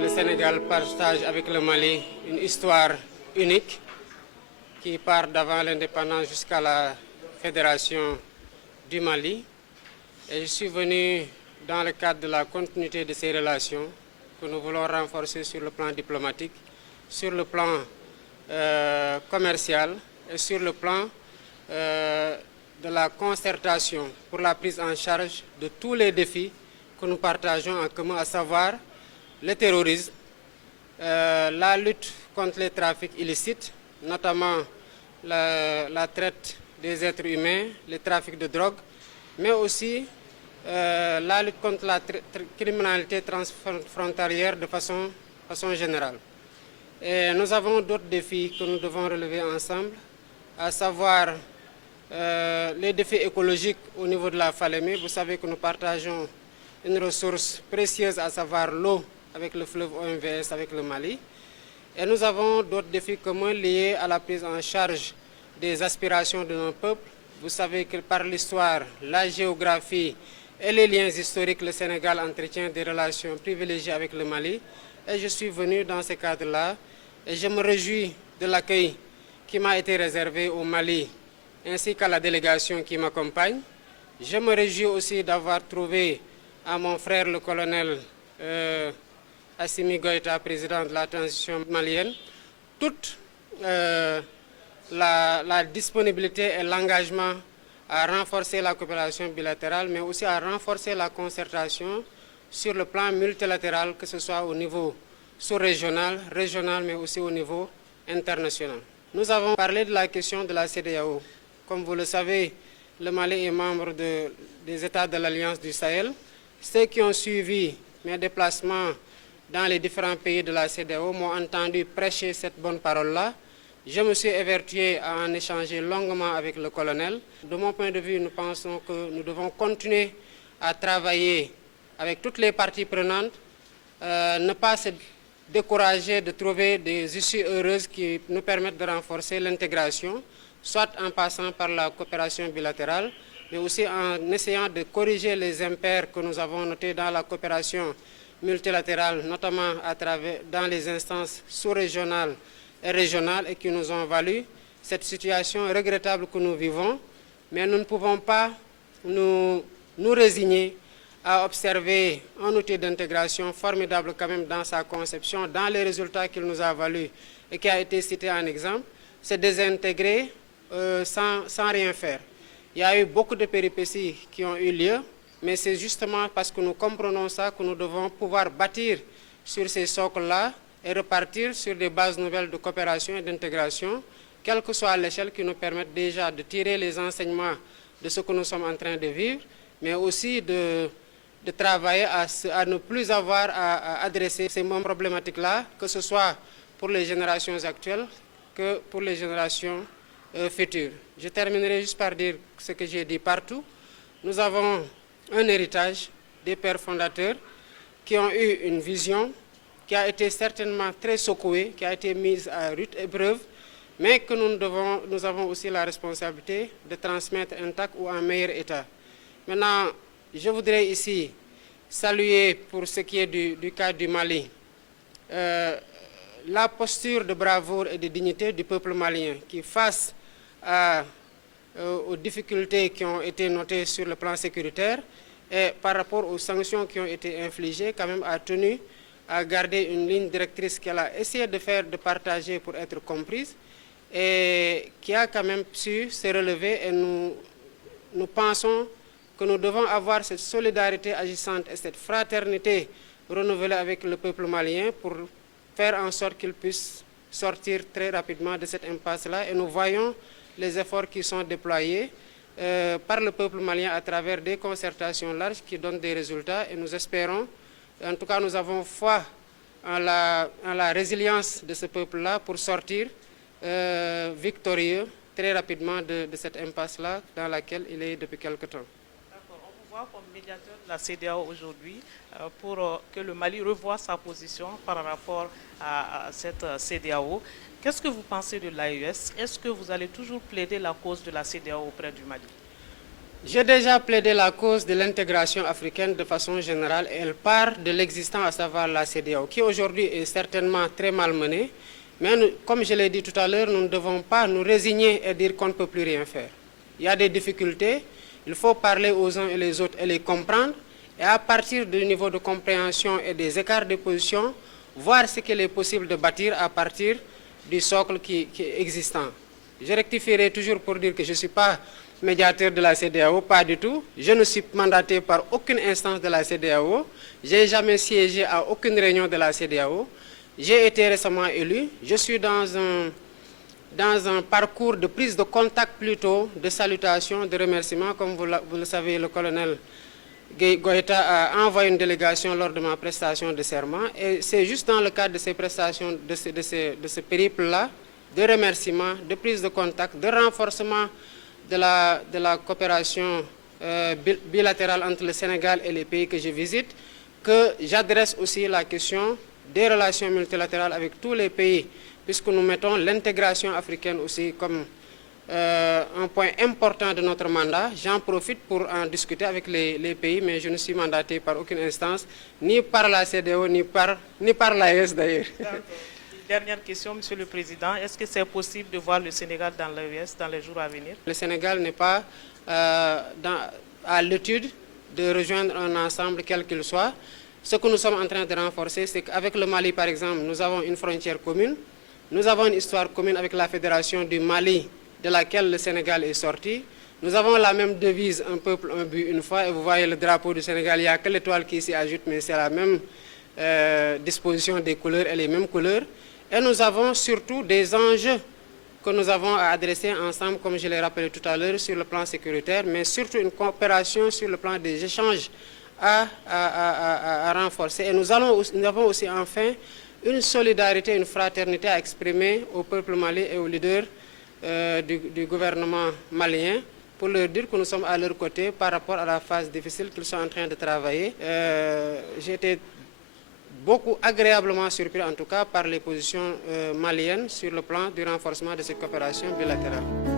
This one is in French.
Le Sénégal partage avec le Mali une histoire unique qui part d'avant l'indépendance jusqu'à la fédération du Mali. Et je suis venu dans le cadre de la continuité de ces relations que nous voulons renforcer sur le plan diplomatique, sur le plan commercial et sur le plan de la concertation pour la prise en charge de tous les défis que nous partageons en commun, à savoir le terrorisme, la lutte contre les trafics illicites, notamment la traite des êtres humains, les trafics de drogue, mais aussi la lutte contre la criminalité transfrontalière de façon générale. Et nous avons d'autres défis que nous devons relever ensemble, à savoir les défis écologiques au niveau de la Falémé. Vous savez que nous partageons une ressource précieuse, à savoir l'eau, avec le fleuve OMVS, avec le Mali. Et nous avons d'autres défis communs liés à la prise en charge des aspirations de nos peuples. Vous savez que par l'histoire, la géographie et les liens historiques, le Sénégal entretient des relations privilégiées avec le Mali. Et je suis venu dans ce cadre-là et je me réjouis de l'accueil qui m'a été réservé au Mali ainsi qu'à la délégation qui m'accompagne. Je me réjouis aussi d'avoir trouvé à mon frère le colonel Assimi Goïta, président de la transition malienne, toute la disponibilité et l'engagement à renforcer la coopération bilatérale, mais aussi à renforcer la concertation sur le plan multilatéral, que ce soit au niveau sous-régional, régional, mais aussi au niveau international. Nous avons parlé de la question de la CEDEAO. Comme vous le savez, le Mali est membre des États de l'Alliance du Sahel. Ceux qui ont suivi mes déplacements dans les différents pays de la CEDEAO m'ont entendu prêcher cette bonne parole-là. Je me suis évertué à en échanger longuement avec le colonel. De mon point de vue, nous pensons que nous devons continuer à travailler avec toutes les parties prenantes, ne pas se décourager de trouver des issues heureuses qui nous permettent de renforcer l'intégration, soit en passant par la coopération bilatérale, mais aussi en essayant de corriger les impairs que nous avons notés dans la coopération multilatérale, notamment dans les instances sous-régionales et régionales, et qui nous ont valu cette situation regrettable que nous vivons. Mais nous ne pouvons pas nous résigner à observer un outil d'intégration formidable quand même dans sa conception, dans les résultats qu'il nous a valu et qui a été cité en exemple, c'est désintégrer sans rien faire. Il y a eu beaucoup de péripéties qui ont eu lieu, mais c'est justement parce que nous comprenons ça que nous devons pouvoir bâtir sur ces socles-là et repartir sur des bases nouvelles de coopération et d'intégration, quelle que soit l'échelle, qui nous permettent déjà de tirer les enseignements de ce que nous sommes en train de vivre, mais aussi de travailler à ne plus avoir à adresser ces mêmes problématiques-là, que ce soit pour les générations actuelles que pour les générations futures. Je terminerai juste par dire ce que j'ai dit partout. Nous avons un héritage des pères fondateurs qui ont eu une vision qui a été certainement très secouée, qui a été mise à rude épreuve, mais que nous avons aussi la responsabilité de transmettre intact ou en meilleur état. Maintenant, je voudrais ici saluer, pour ce qui est du cas du Mali, la posture de bravoure et de dignité du peuple malien qui, face aux difficultés qui ont été notées sur le plan sécuritaire et par rapport aux sanctions qui ont été infligées, quand même a tenu à garder une ligne directrice qu'elle a essayé de partager pour être comprise et qui a quand même su se relever, et nous pensons que nous devons avoir cette solidarité agissante et cette fraternité renouvelée avec le peuple malien pour faire en sorte qu'il puisse sortir très rapidement de cette impasse-là. Et nous voyons les efforts qui sont déployés par le peuple malien à travers des concertations larges qui donnent des résultats, et nous espérons, en tout cas nous avons foi en la résilience de ce peuple-là pour sortir victorieux très rapidement de cette impasse-là dans laquelle il est depuis quelque temps. D'accord. On vous voit comme médiateur de la CEDEAO aujourd'hui pour que le Mali revoie sa position par rapport à cette CEDEAO. Qu'est-ce que vous pensez de l'AES? Est-ce que vous allez toujours plaider la cause de la CEDEAO auprès du Mali? J'ai déjà plaidé la cause de l'intégration africaine de façon générale, et elle part de l'existant, à savoir la CEDEAO, qui aujourd'hui est certainement très malmenée. Mais nous, comme je l'ai dit tout à l'heure, nous ne devons pas nous résigner et dire qu'on ne peut plus rien faire. Il y a des difficultés, il faut parler aux uns et les autres et les comprendre, et à partir du niveau de compréhension et des écarts de position, voir ce qu'il est possible de bâtir à partir du socle qui est existant. Je rectifierai toujours pour dire que je ne suis pas médiateur de la CEDEAO, pas du tout. Je ne suis mandaté par aucune instance de la CEDEAO. Je n'ai jamais siégé à aucune réunion de la CEDEAO. J'ai été récemment élu. Je suis dans un parcours de prise de contact plutôt, de salutation, de remerciement. Comme vous le savez, le colonel Goïta a envoyé une délégation lors de ma prestation de serment. Et c'est juste dans le cadre de ces prestations, de ce périple-là, de remerciement, de prise de contact, de renforcement de la coopération bilatérale entre le Sénégal et les pays que je visite, que j'adresse aussi la question des relations multilatérales avec tous les pays, puisque nous mettons l'intégration africaine aussi comme un point important de notre mandat. J'en profite pour en discuter avec les pays, mais je ne suis mandaté par aucune instance, ni par la CEDEAO, ni par l'AES d'ailleurs. Dernière question, Monsieur le Président. Est-ce que c'est possible de voir le Sénégal dans l'AES dans les jours à venir? Le Sénégal n'est pas à l'étude de rejoindre un ensemble quel qu'il soit. Ce que nous sommes en train de renforcer, c'est qu'avec le Mali, par exemple, nous avons une frontière commune. Nous avons une histoire commune avec la Fédération du Mali, de laquelle le Sénégal est sorti. Nous avons la même devise, un peuple, un but, une foi. Et vous voyez le drapeau du Sénégal, il n'y a que l'étoile qui s'y ajoute, mais c'est la même disposition des couleurs et les mêmes couleurs. Et nous avons surtout des enjeux que nous avons à adresser ensemble, comme je l'ai rappelé tout à l'heure, sur le plan sécuritaire, mais surtout une coopération sur le plan des échanges à renforcer. Et nous avons aussi enfin une solidarité, une fraternité à exprimer au peuple malien et aux leaders du gouvernement malien pour leur dire que nous sommes à leur côté par rapport à la phase difficile qu'ils sont en train de travailler. J'ai été beaucoup agréablement surpris en tout cas par les positions maliennes sur le plan du renforcement de ces coopérations bilatérales.